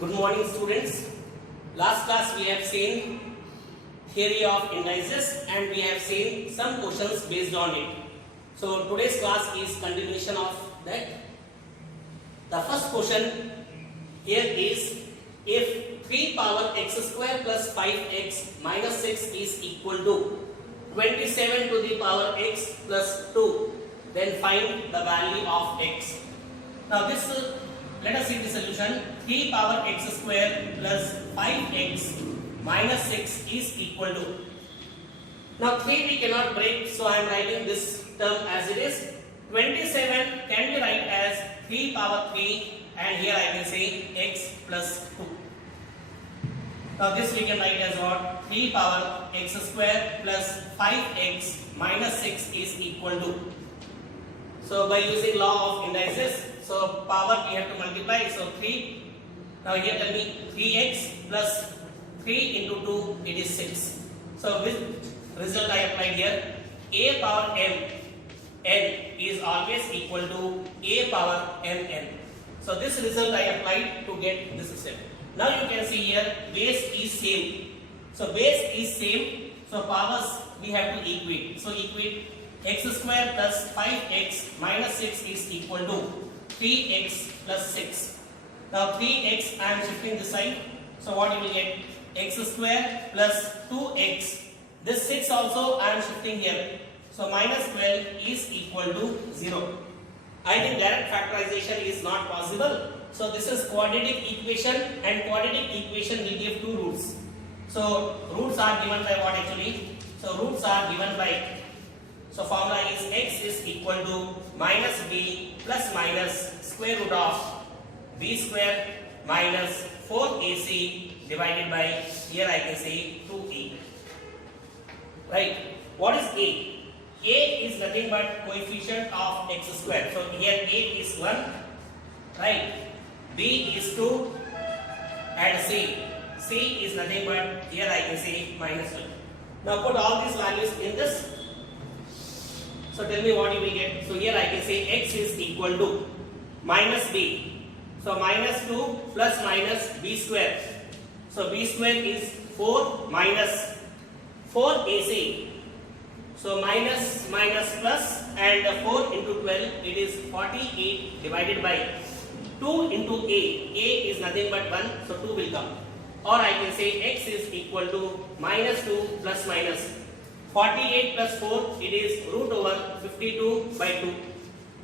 Good morning students. Last class we have seen theory of indices and we have seen some questions based on it. So today's class is continuation of that. The first question here is if 3 power x square plus 5x minus 6 is equal to 27 to the power x plus 2, then find the value of x. Now this let us see the solution. 3 power x square plus 5x minus 6 is equal to. Now 3 we cannot break, so I am writing this term as it is. 27 can be write as 3 power 3 and here I can say x plus 2. Now this we can write as what? 3 power x square plus 5x minus 6 is equal to. So by using law of indices, so power we have to multiply, so 3. Now here tell me 3x plus 3 into 2, it is 6. So which result I applied here? A power m n is always equal to a power mn. So this result I applied to get this step. Now you can see here base is same. So base is same, so powers we have to equate. So equate x square plus 5x minus 6 is equal to 3x plus 6. Now 3x I am shifting this side. So what you will get? X square plus 2x. This 6 also I am shifting here. So minus 12 is equal to 0. I think direct factorization is not possible. So this is quadratic equation and quadratic equation will give two roots. So roots are given by what actually? So roots are given by, so formula is x is equal to minus b plus minus square root of b square minus 4ac divided by, here I can say 2a. Right? What is a? A is nothing but coefficient of x square. So here a is 1. Right? B is 2 and C is nothing but, here I can say minus 1. Now put all these values in this. So tell me what you will get. So here I can say x is equal to minus b. So minus 2 plus minus b square. So b square is 4 minus 4ac. So minus plus and 4 into 12 it is 48 divided by 2 into a. A is nothing but 1, so 2 will come. Or I can say x is equal to minus 2 plus minus 48 plus 4, it is root over 52 by 2.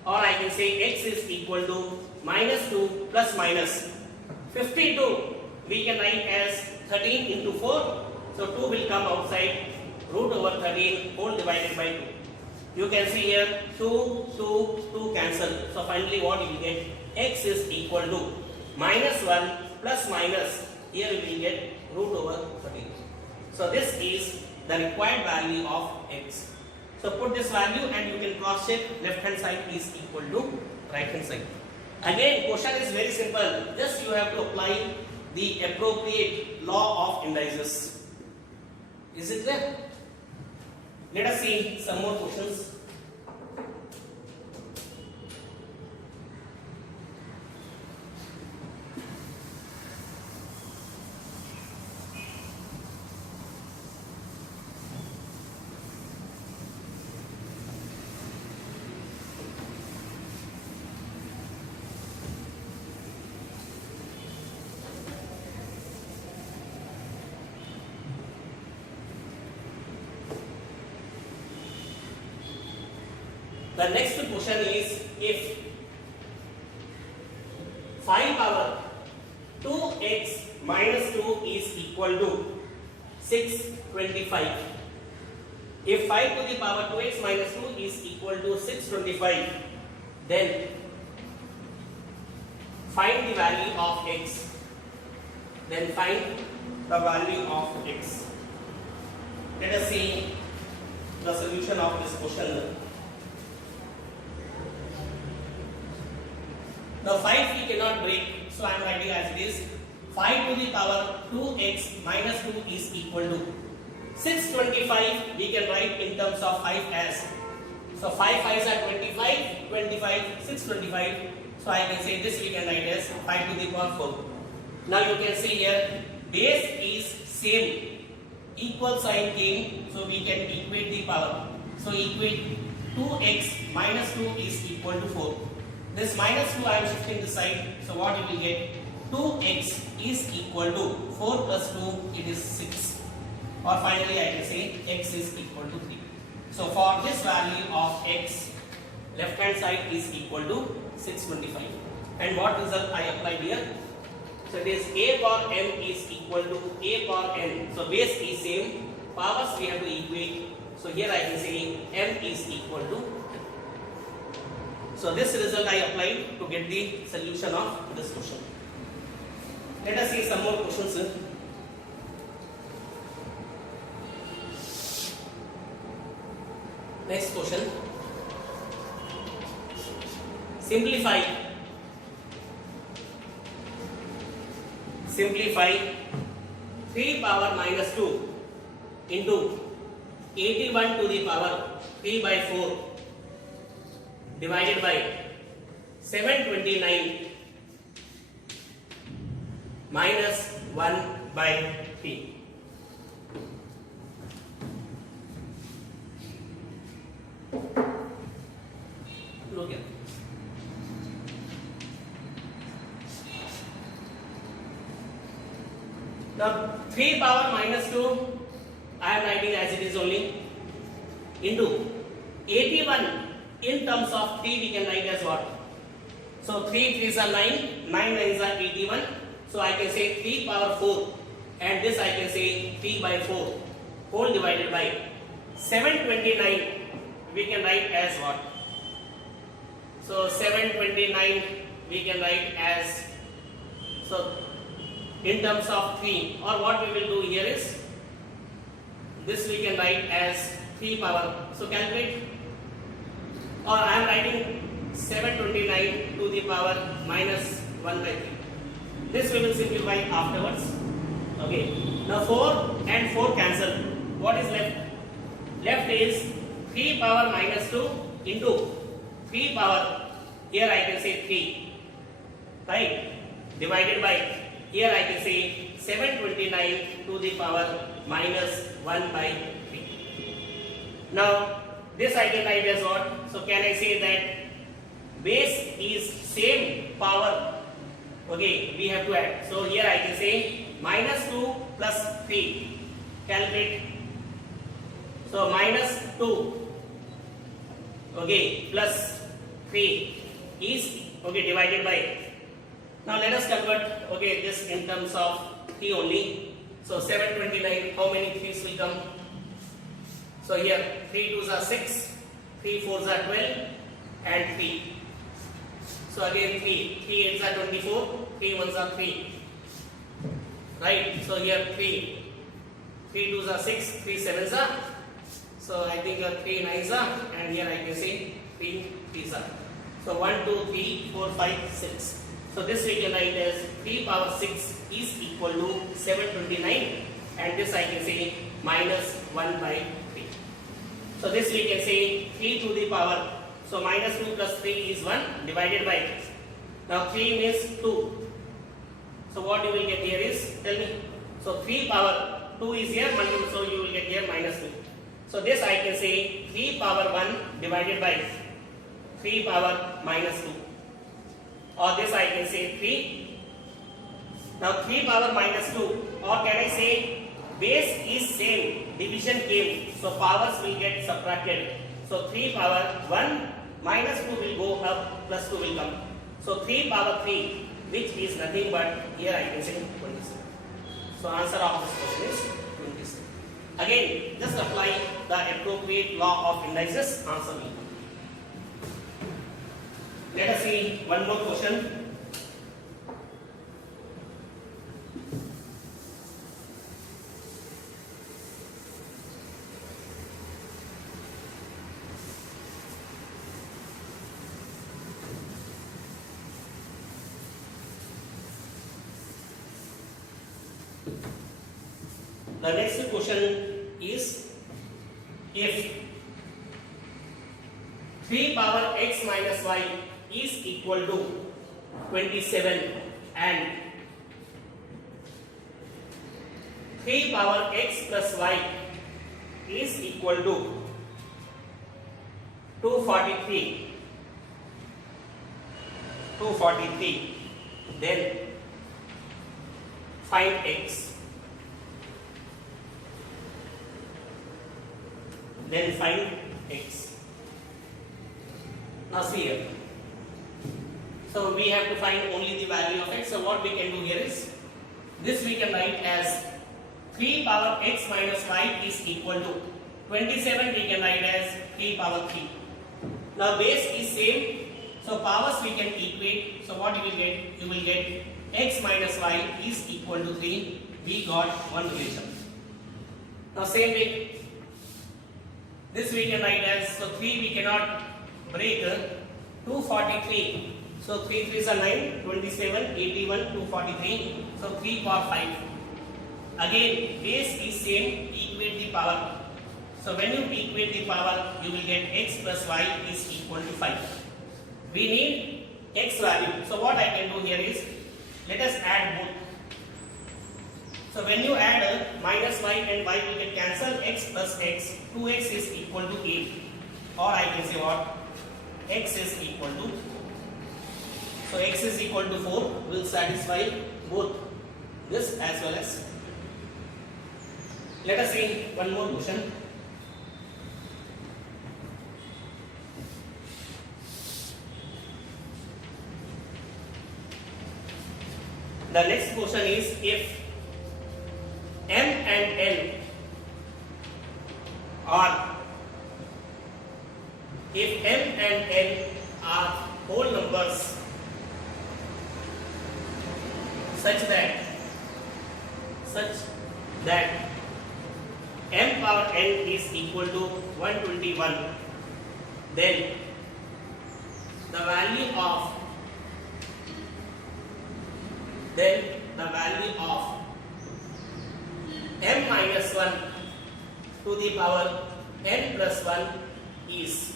Or I can say x is equal to minus 2 plus minus 52. We can write as 13 into 4. So 2 will come outside, root over 13 whole divided by 2. You can see here 2 cancel. So finally what you will get? X is equal to minus 1 plus minus, here we will get root over 13. So this is the required value of x. So put this value and you can cross check, left hand side is equal to right hand side. Again question is very simple, just you have to apply the appropriate law of indices. Is it clear? Let us see some more questions. The next question is if 5 power 2x minus 2 is equal to 625. If 5 to the power 2x minus 2 is equal to 625, then find the value of x. Then find the value of x. Let us see the solution of this question. Now 5 we cannot break, so I am writing as it is. 5 to the power 2x minus 2 is equal to 625. We can write in terms of 5 as, so 5 5s are 25, 625. So I can say this we can write as 5 to the power 4. Now you can see here base is same, equal sign came, so we can equate the power. So equate 2x minus 2 is equal to 4. This minus 2 I am shifting the side, so what you will get? 2x is equal to 4 plus 2, it is 6. Or finally I can say x is equal to 3. So for this value of x, left hand side is equal to 625. And what result I applied here? So it is a power n is equal to a power n. So base is same, powers we have to equate. So here I can say m is equal to 2. So this result I applied to get the solution of this question. Let us see some more questions. Next question. Simplify 3 power minus 2 into 81 to the power 3 by 4 divided by 729 minus 1 by 3. Look here. Now 3 power minus 2 I am writing as it is only into 81 in terms of 3 we can write as what? So 3 3s are 9, 9 9s are 81. So I can say 3 power 4 and this I can say 3 by 4 whole divided by 729 we can write as what? So 729 we can write as, so in terms of 3, or what we will do here is this we can write as 3 power. So calculate, or I am writing 729 to the power minus 1 by 3. This we will simplify afterwards. Okay. Now 4 and 4 cancel. What is left? Left is 3 power minus 2 into 3 power, here I can say 3, right, divided by, here I can say 729 to the power minus 1 by 3. Now this I can write as what? So can I say that base is same power? Okay, we have to add. So here I can say minus 2 plus 3. Calculate. So minus 2. Okay, plus 3 is, okay, divided by. Now let us convert, okay, this in terms of 3 only. So 729, how many 3's will come? So here 3 2's are 6, 3 4's are 12 and 3. So again 3 8's are 24, 3 1's are 3. Right, so here 3 2's are 6, 3 7's are. So I think 3 9's are, and here I can say 3 3's are. So 1 2 3 4 5 6. So this we can write as 3 power 6 is equal to 729, and this I can say minus 1 by 3. So this we can say 3 to the power. So minus 2 plus 3 is 1 divided by. Now 3 means 2. So what you will get here is, tell me. So 3 power 2 is here, so you will get here minus 2. So this I can say 3 power 1 divided by 3 power minus 2. Or this I can say 3. Now 3 power minus 2. Or can I say base is same, division came, so powers will get subtracted. So 3 power 1 minus 2 will go up, plus 2 will come. So 3 power 3, which is nothing but, here I can say 27. So answer of this question is 27. Again, just apply the appropriate law of indices, answer will come. Let us see one more question. The next question is, if 3 power x minus y is equal to 27 and 3 power x plus y is equal to 243. Then find x. Now see here. So we have to find only the value of x. So what we can do here is, this we can write as 3 power x minus y is equal to 27. We can write as 3 power 3. Now base is same. So powers we can equate. So what you will get? You will get x minus y is equal to 3. We got one relation. Now same way, this we can write as, so 3 we cannot break, 243. So 3 3s are 9, 27, 81, 243. So 3 power 5. Again base is same, equate the power. So when you equate the power, you will get x plus y is equal to 5. We need x value. So what I can do here is, let us add both. So when you add minus y and y, we can cancel x plus x. 2x is equal to 8. Or I can say what? X is equal to, so x is equal to 4 will satisfy both this as well as. Let us see one more question. The next question is, if m and n are whole numbers such that m power n is equal to 121, then the value of m minus 1 to the power n plus 1 is,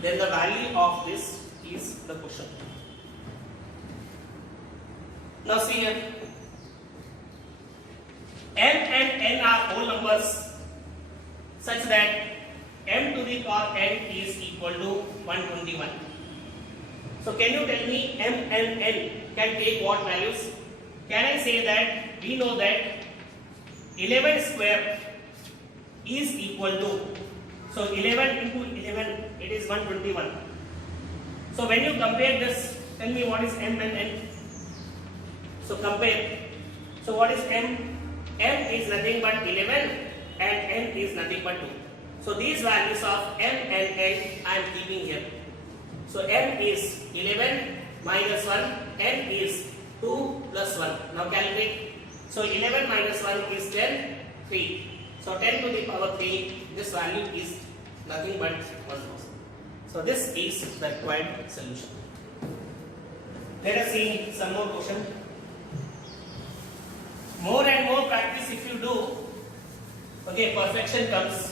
then the value of this is the question. Now see here, m and n are whole numbers such that m to the power n is equal to 121. So can you tell me m and n can take what values? Can I say that we know that 11 square is equal to, so 11 into 11, it is 121. So when you compare this, tell me what is m and n. So compare. So what is m? M is nothing but 11 and n is nothing but 2. So these values of m and n I am keeping here. So m is 11 minus 1, n is 2 plus 1. Now calculate. So 11 minus 1 is 10, 3. So 10 to the power 3, this value is nothing but 1000. So this is the required solution. Let us see some more question. More and more practice if you do, okay, perfection comes.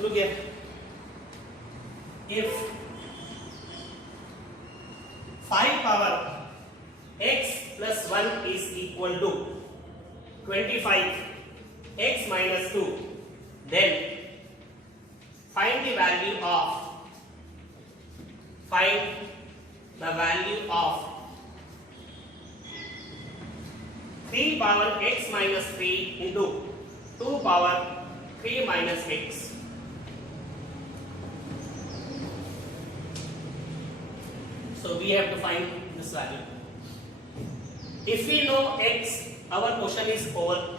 Look here. If 5 power x plus 1 is equal to 25 x minus 2, then find the value of 3 power x minus 3 into 2 power 3 minus x. So we have to find this value. If we know x, our question is over.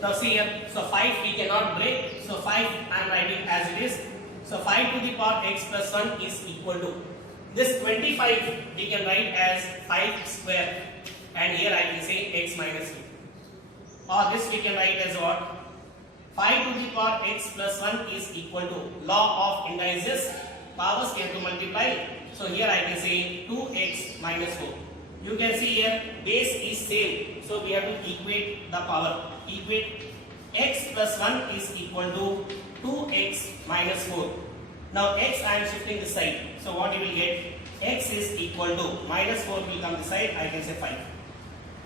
Now see here, so 5 we cannot break, so 5 I am writing as it is. So 5 to the power x plus 1 is equal to, this 25 we can write as 5 square, and here I can say x minus 2. Or this we can write as what? 5 to the power x plus 1 is equal to, law of indices, powers we have to multiply. So here I can say 2x minus 4. You can see here base is same, so we have to equate the power. Equate x plus 1 is equal to 2x minus 4. Now x I am shifting this side. So what you will get? X is equal to minus 4 will come this side. I can say 5.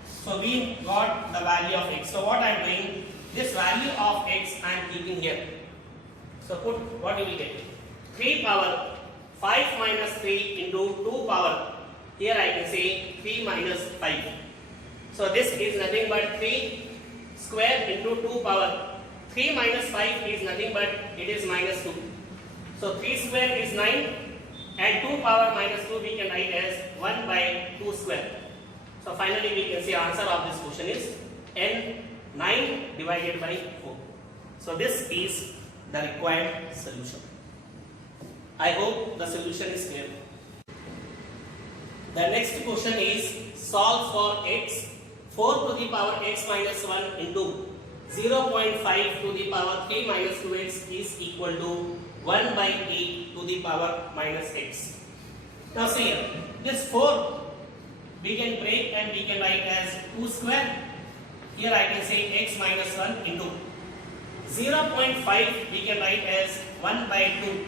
So we got the value of x. So what I am doing? This value of x I am keeping here. So put what you will get? 3 power 5 minus 3 into 2 power. Here I can say 3 minus 5. So this is nothing but 3 square into 2 power. 3 minus 5 is nothing but it is minus 2. So 3 square is 9 and 2 power minus 2 we can write as 1 by 2 square. So finally we can say answer of this question is n 9 divided by 4. So this is the required solution. I hope the solution is clear. The next question is solve for x 4 to the power x minus 1 into 0.5 to the power 3 minus 2x is equal to 1 by 8 to the power minus x. Now see here, this 4 we can break and we can write as 2 square. Here I can say x minus 1 into 0.5 we can write as 1 by 2.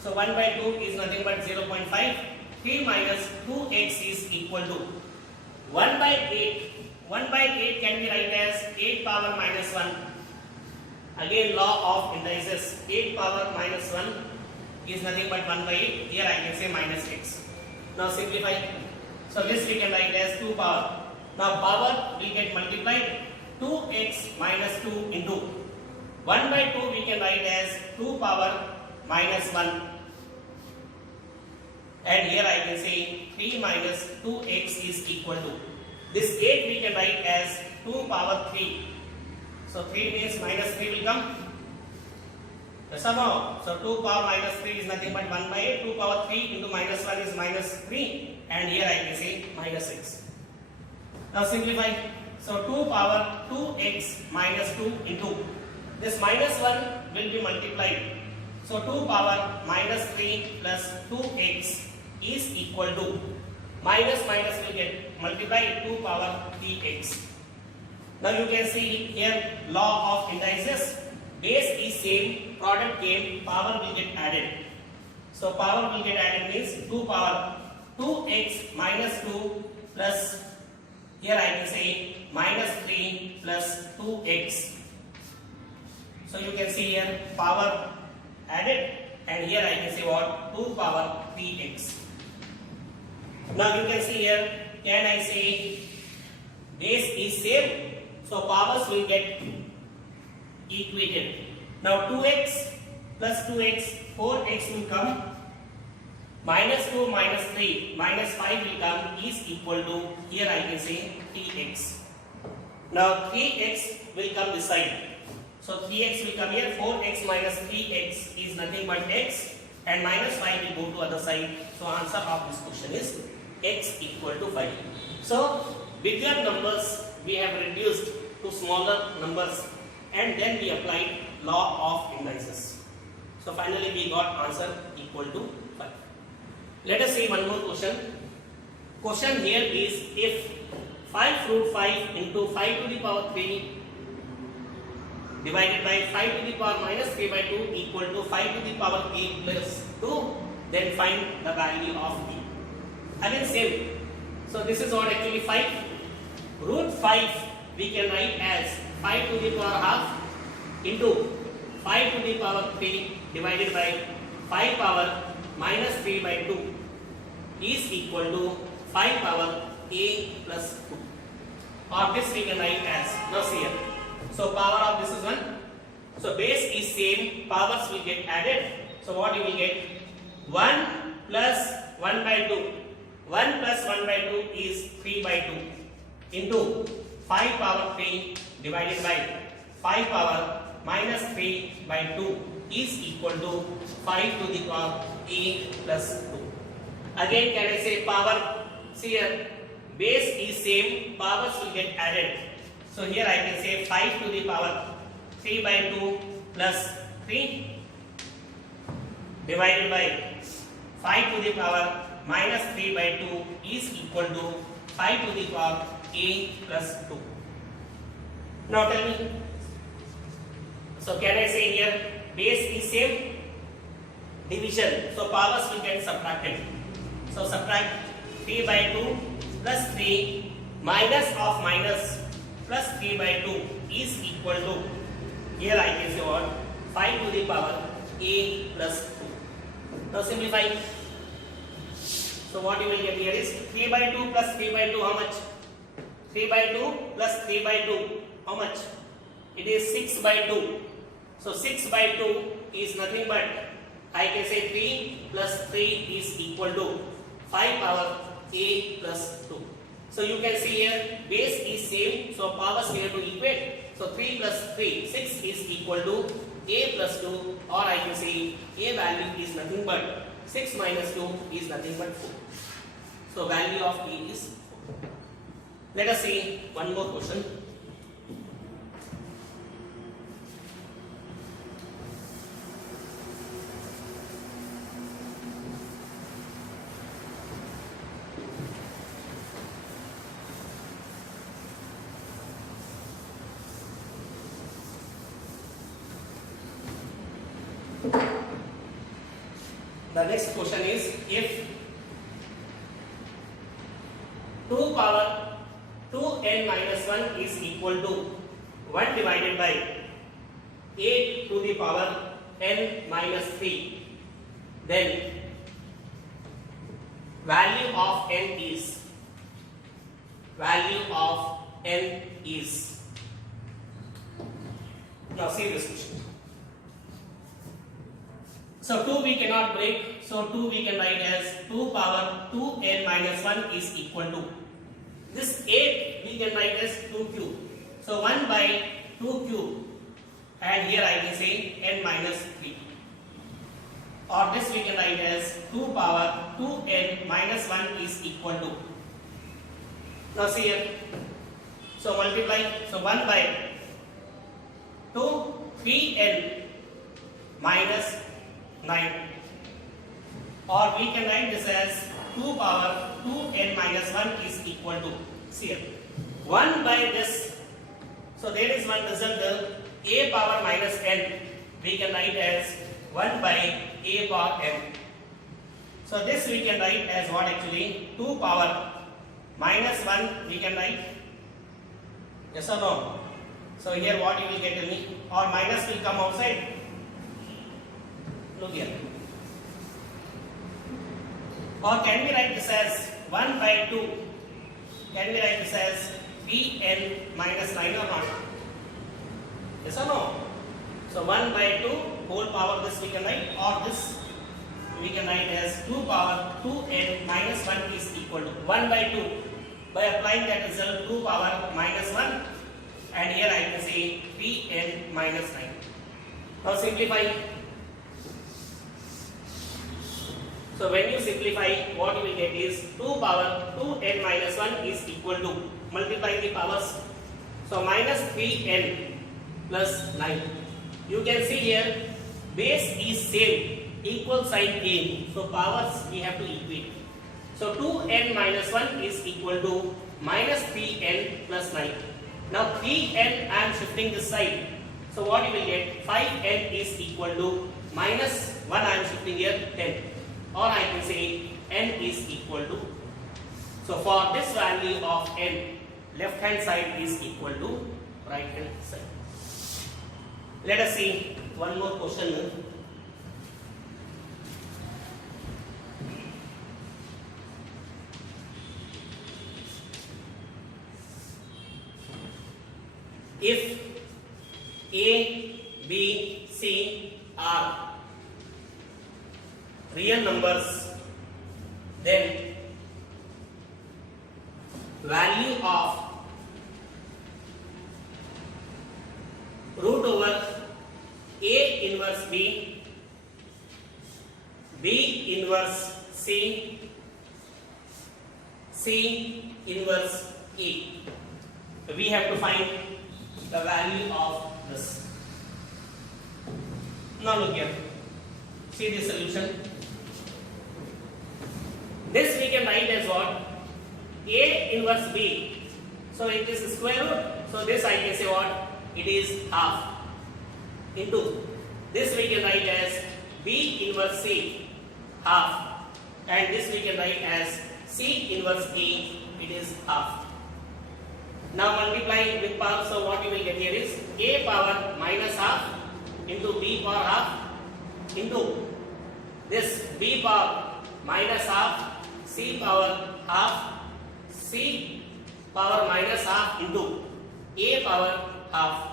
So 1 by 2 is nothing but 0.5. 3 minus 2x is equal to 1 by 8. 1 by 8 can be written as 8 power minus 1. Again law of indices. 8 power minus 1 is nothing but 1 by 8. Here I can say minus x. Now simplify. So this we can write as 2 power. Now power will get multiplied. 2x minus 2 into 1 by 2 we can write as 2 power minus 1. And here I can say 3 minus 2x is equal to. This 8 we can write as 2 power 3. So 3 means minus 3 will come. Yes or no? So 2 power minus 3 is nothing but 1 by 8. 2 power 3 into minus 1 is minus 3. And here I can say minus 6. Now simplify. So 2 power 2x minus 2 into. This minus 1 will be multiplied. So 2 power minus 3 plus 2x is equal to. Minus minus will get multiplied 2 power 3x. Now you can see here law of indices. Base is same, product came, power will get added. So power will get added means 2 power 2x minus 2 plus, here I can say minus 3 plus 2x. So you can see here power added and here I can say what? 2 power 3x. Now you can see here, can I say base is same, so powers will get equated. Now 2x plus 2x, 4x will come, minus 2 minus 3, minus 5 will come is equal to, here I can say 3x. Now 3x will come this side. So 3x will come here, 4x minus 3x is nothing but x and minus 5 will go to other side. So answer of this question is x equal to 5. So bigger numbers we have reduced to smaller numbers and then we applied law of indices. So finally we got answer equal to 5. Let us see one more question. Question here is if 5 root 5 into 5 to the power 3 divided by 5 to the power minus 3 by 2 equal to 5 to the power a plus 2, then find the value of b. Again same. So this is what actually 5. Root 5 we can write as 5 to the power half into 5 to the power 3 divided by 5 power minus 3 by 2 is equal to 5 power a plus 2. Or this we can write as, now see here. So power of this is 1. So base is same, powers will get added. So what you will get? 1 plus 1 by 2. 1 plus 1 by 2 is 3 by 2 into 5 power 3 divided by 5 power minus 3 by 2 is equal to 5 to the power a plus 2. Again can I say power, see here, base is same, powers will get added. So here I can say 5 to the power 3 by 2 plus 3 divided by 5 to the power minus 3 by 2 is equal to 5 to the power a plus 2. Now tell me, so can I say here base is same, division. So powers will get subtracted. So subtract 3 by 2 plus 3 minus of minus plus 3 by 2 is equal to, here I can say what, 5 to the power a plus 2. Now simplify. So what you will get here is 3 by 2 plus 3 by 2 how much? 3 by 2 plus 3 by 2 how much? It is 6 by 2. So 6 by 2 is nothing but, I can say 3 plus 3 is equal to 5 power a plus 2. So you can see here base is same, so powers we have to equate. So 3 plus 3, 6 is equal to a plus 2, or I can say a value is nothing but 6 minus 2 is nothing but 4. So value of a is 4. Let us see one more question. The next question is, if 2 power 2n minus 1 is equal to 1 divided by 8 to the power n minus 3, then value of n is, now see this question. So 2 we cannot break, so 2 we can write as 2 power 2n minus 1 is equal to, this 8 we can write as 2 cube. So 1 by 2 cube, and here I can say n minus 3. Or this we can write as 2 power 2n minus 1 is equal to. Now see here. So multiply. So 1 by 2 3n minus 9, or we can write this as 2 power 2n minus 1 is equal to, see here, 1 by this, so there is one result, a power minus n, we can write as 1 by a power n. So this we can write as what actually, 2 power minus 1 we can write, yes or no? So here what you will get in me, or minus will come outside. Look here. Or can we write this as 1 by 2? Can we write this as Pn minus 9 or not? Yes or no? So 1 by 2 whole power, this we can write, or this we can write as 2 power 2n minus 1 is equal to 1 by 2. By applying that result, 2 power minus 1, and here I can say Pn minus 9. Now simplify. So when you simplify, what you will get is 2 power 2n minus 1 is equal to, multiply the powers, so minus 3n plus 9. You can see here base is same, equal sign came, so powers we have to equate. So 2n minus 1 is equal to minus 3n plus 9. Now 3n I am shifting this side, so what you will get, 5n is equal to minus 1 I am shifting here 10. Or I can say n is equal to, so for this value of n, left hand side is equal to right hand side. Let us see one more question. If A, B, C are real numbers, then value of root over A inverse B, B inverse C, C inverse A. We have to find the value of this. Now look here. See the solution. This we can write as what? A inverse B. So it is square root. So this I can say what? It is half into. This we can write as B B inverse C half, and this we can write as C inverse A, it is half. Now multiply with power, so what you will get here is A power minus half into B power half into this B power minus half C power half C power minus half into A power half.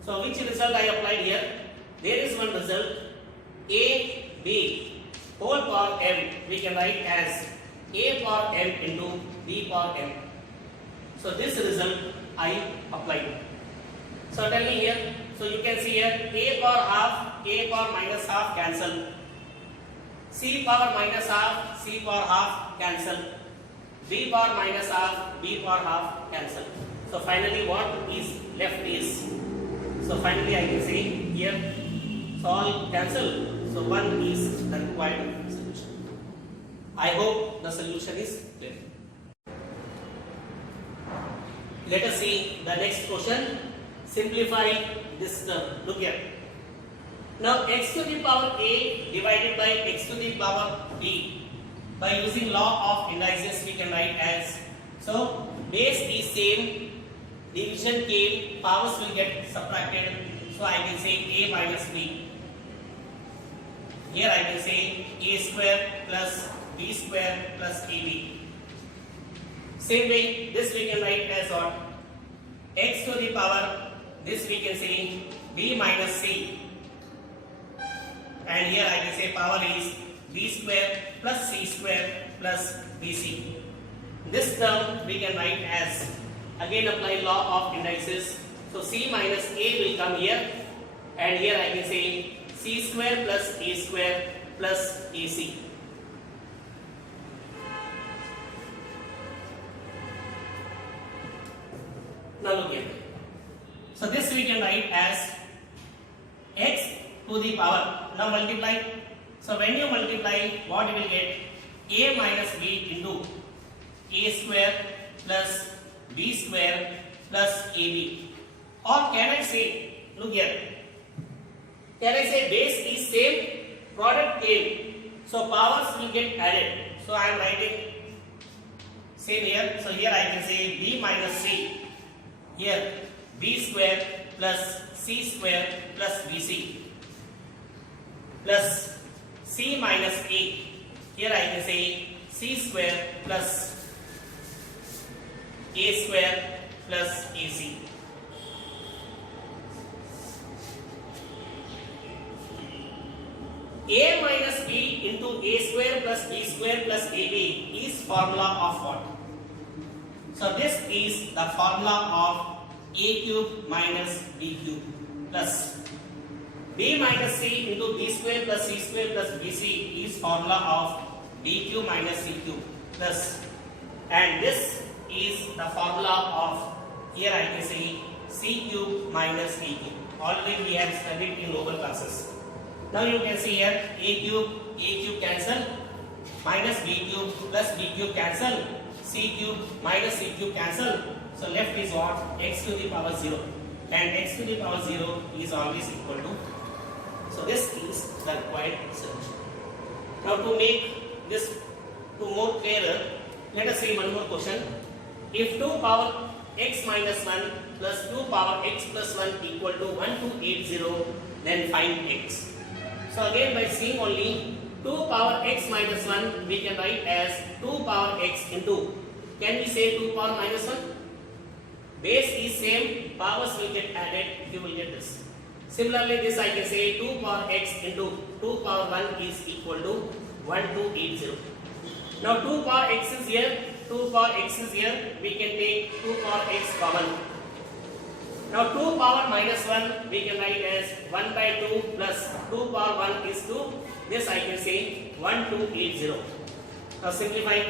So which result I applied here? There is one result, A B whole power m we can write as A power m into B power m. So this result I applied. So tell me here, so you can see here A power half, A power minus half cancel, C power minus half, C power half cancel, B power minus half, B power half cancel. So finally what is left is, so finally I can say here, so all cancel, so 1 is the required solution. I hope the solution is clear. Let us see the next question. Simplify this term. Look here. Now x to the power a divided by x to the power b. By using law of indices we can write as, so base is same, division came, powers will get subtracted. So I can say a minus b. Here I can say a square plus b square plus ab. Same way, this we can write as what? X to the power, this we can say b minus c. And here I can say power is b square plus c square plus bc. This term we can write as, again apply law of indices. So c minus a will come here, and here I can say c square plus a square plus ac. Now look here. So this we can write as x to the power. Now multiply. So when you multiply, what you will get? A minus b into a square plus b square plus ab. Or can I say, look here, can I say base is same, product came, so powers will get added. So I am writing same here. So here I can say b minus c. Here b square plus c square plus bc plus c minus a. Here I can say c square plus a square plus ac. A minus b into a square plus b square plus ab is formula of what? So this is the formula of a cube minus b cube plus b minus c into b square plus c square plus bc is formula of b cube minus c cube plus, and this is the formula of, here I can say c cube minus a cube. Already we have studied in lower classes. Now you can see here a cube cancel, minus b cube plus b cube cancel, c cube minus c cube cancel. So left is what? X to the power 0, and x to the power 0 is always equal to. So this is the required solution. Now to make this more clearer, let us see one more question. If 2 power x minus 1 plus 2 power x plus 1 equal to 1280, then find x. So again by seeing only 2 power x minus 1 we can write as 2 power x into, can we say 2 power minus 1? Base is same, powers will get added, you will get this. Similarly this I can say 2 power x into 2 power 1 is equal to 1280. Now 2 power x is here, 2 power x is here, we can take 2 power x common. Now 2 power minus 1 we can write as 1 by 2 plus 2 power 1 is 2. This I can say 1280. Now simplify.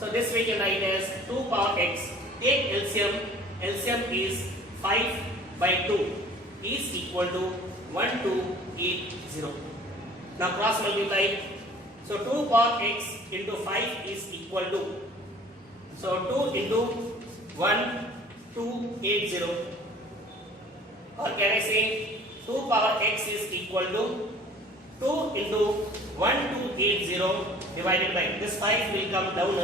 So this we can write as 2 power x. Take LCM. LCM is 5 by 2 is equal to 1280. Now cross multiply. So 2 power x into 5 is equal to, so 2 into 1280. Or can I say 2 power x is equal to 2 into 1280 divided by this 5 will come down.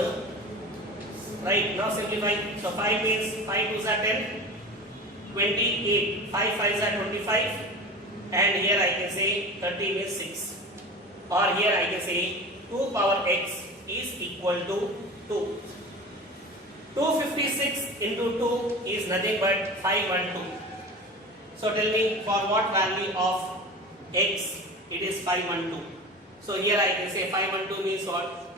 Right, now simplify. So 5 means 5 2s are 10, 28, 5 5s are 25, and here I can say 30 means 6. Or here I can say 2 power x is equal to 2. 256 into 2 is nothing but 512. So tell me, for what value of x it is 512. So here I can say 512 means what?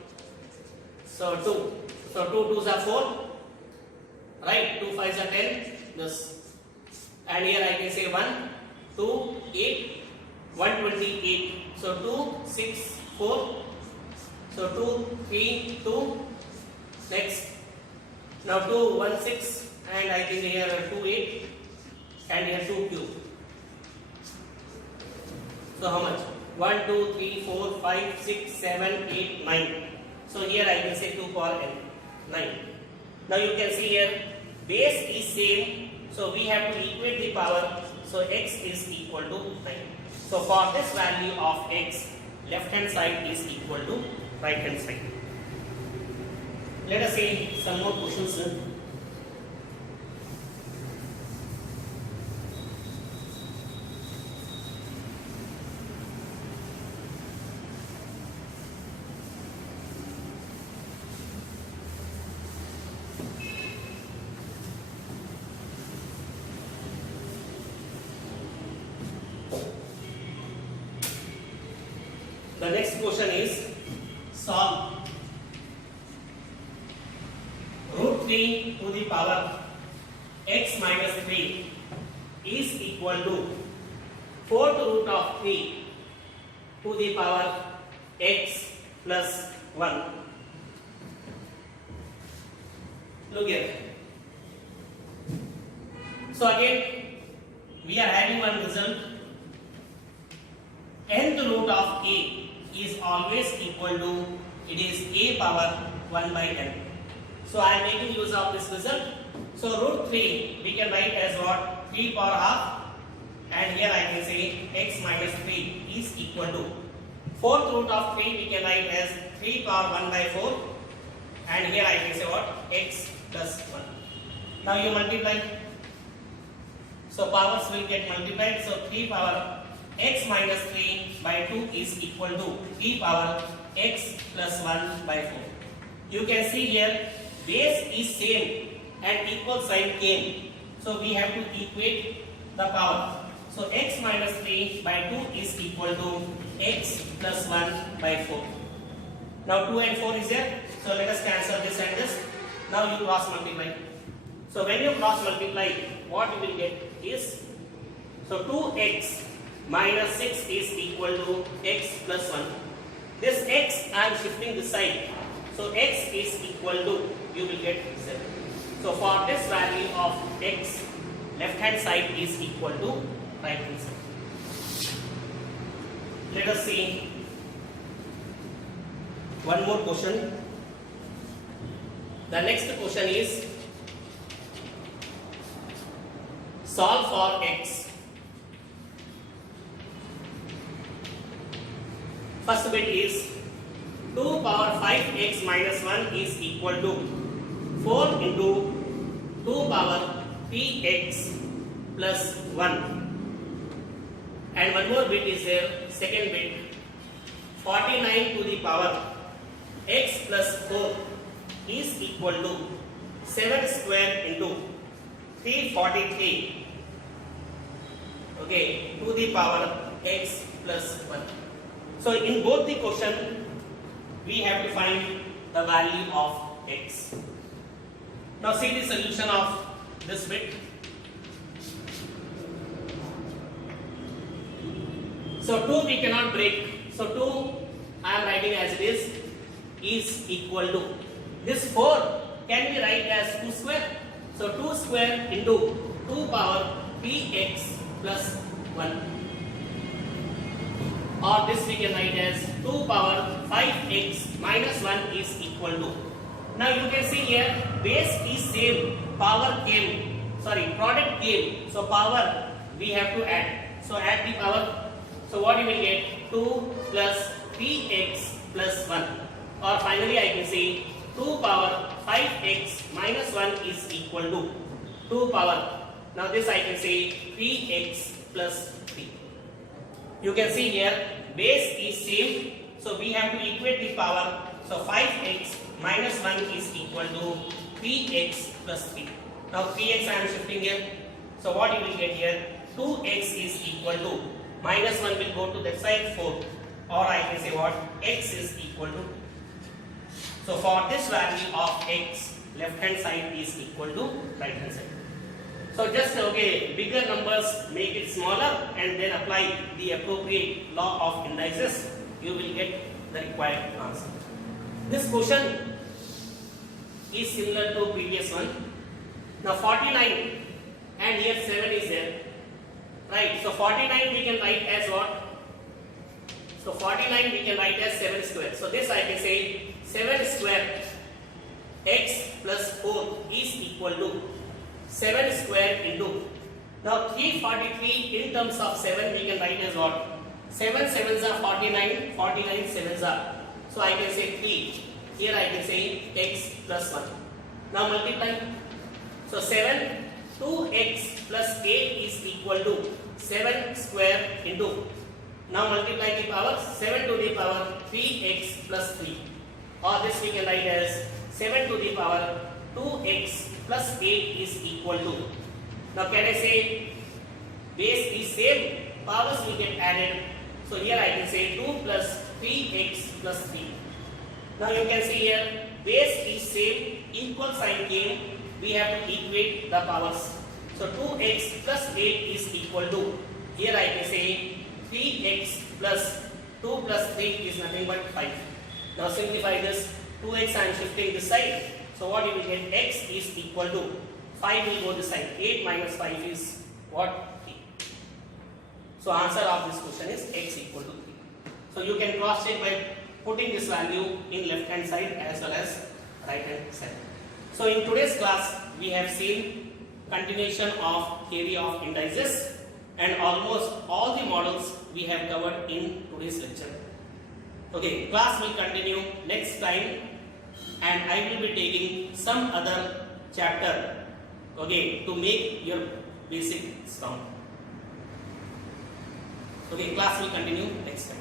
So 2. So 2 2s are 4. Right? 2 5s are 10. This. And here I can say 1, 2, 8, 128. So 2, 6, 4. So 2, 3, 2. Next. Now 2, 1, 6. And I think here 2, 8. And here 2 cube. So how much? 1, 2, 3, 4, 5, 6, 7, 8, 9. So here I can say 2 power n. 9. Now you can see here base is same. So we have to equate the power. So x is equal to 9. So for this value of x, left hand side is equal to right hand side. Let us see some more questions. The next question is solve root 3 to the power x minus 3 is equal to 4th root of 3 to the power x plus 1. Look here. So again we are having one result. Nth root of a is always equal to, it is a power 1 by n. So I am making use of this result. So root 3 we can write as what? 3 power half, and here I can say x minus 3 is equal to 4th root of 3 we can write as 3 power 1 by 4, and here I can say what? X plus 1. Now you multiply. So powers will get multiplied. So 3 power x minus 3 by 2 is equal to 3 power x plus 1 by 4. You can see here base is same and equal sign came. So we have to equate the power. So x minus 3 by 2 is equal to x plus 1 by 4. Now 2 and 4 is there. So let us cancel this and this. Now you cross multiply. So when you cross multiply, what you will get is, so 2x minus 6 is equal to x plus 1. This x I am shifting this side. So x is equal to, you will get 7. So for this value of x, left hand side is equal to right hand side. Let us see one more question. The next question is solve for x. First bit is 2 power 5x minus 1 is equal to 4 into 2 power px plus 1. And one more bit is there, second bit, 49 to the power x plus 4 is equal to 7 square into 343, okay, to the power x plus 1. So in both the question, we have to find the value of x. Now see the solution of this bit. So 2 we cannot break. So 2 I am writing as it is equal to. This 4 can be write as 2 square. So 2 square into 2 power px plus 1. Or this we can write as 2 power 5x minus 1 is equal to. Now you can see here base is same, power came, product came. So power we have to add. So add the power. So what you will get? 2 plus 3x plus 1, or finally I can say 2 power 5x minus 1 is equal to 2 power. Now this I can say 3x plus 3. You can see here base is same, so we have to equate the power. So 5x minus 1 is equal to 3x plus 3. Now 3x I am shifting here. So what you will get here, 2x is equal to, minus 1 will go to that side, 4, or I can say what, x is equal to 2. So for this value of x, left hand side is equal to right hand side. So just bigger numbers, make it smaller and then apply the appropriate law of indices, you will get the required answer. This question is similar to previous one. Now 49 and here 7 is there, right? So 49 we can write as what? So 49 we can write as 7 square. So this I can say 7 square x plus 4 is equal to 7 square into. Now 343 in terms of 7 we can write as what? 7 7s are 49, 49 7s are. So I can say 3. Here I can say x plus 1. Now multiply. So 7, 2x plus 8 is equal to 7 square into. Now multiply the power, 7 to the power 3x plus 3. Or this we can write as 7 to the power 2x plus 8 is equal to. Now can I say base is same, powers will get added. So here I can say 2 plus 3x plus 3. Now you can see here base is same, equal sign came, we have to equate the powers. So 2x plus 8 is equal to, here I can say 3x plus 2 plus 3 is nothing but 5. Now simplify this, 2x I am shifting this side. So what you will get, x is equal to, 5 will go this side, 8 minus 5 is what? 3. So answer of this question is x equal to 3. So you can cross check by putting this value in left hand side as well as right hand side. So in today's class we have seen continuation of theory of indices and almost all the models we have covered in today's lecture. Okay, class will continue next time and I will be taking some other chapter, okay, to make your basic count. Okay, class will continue next time.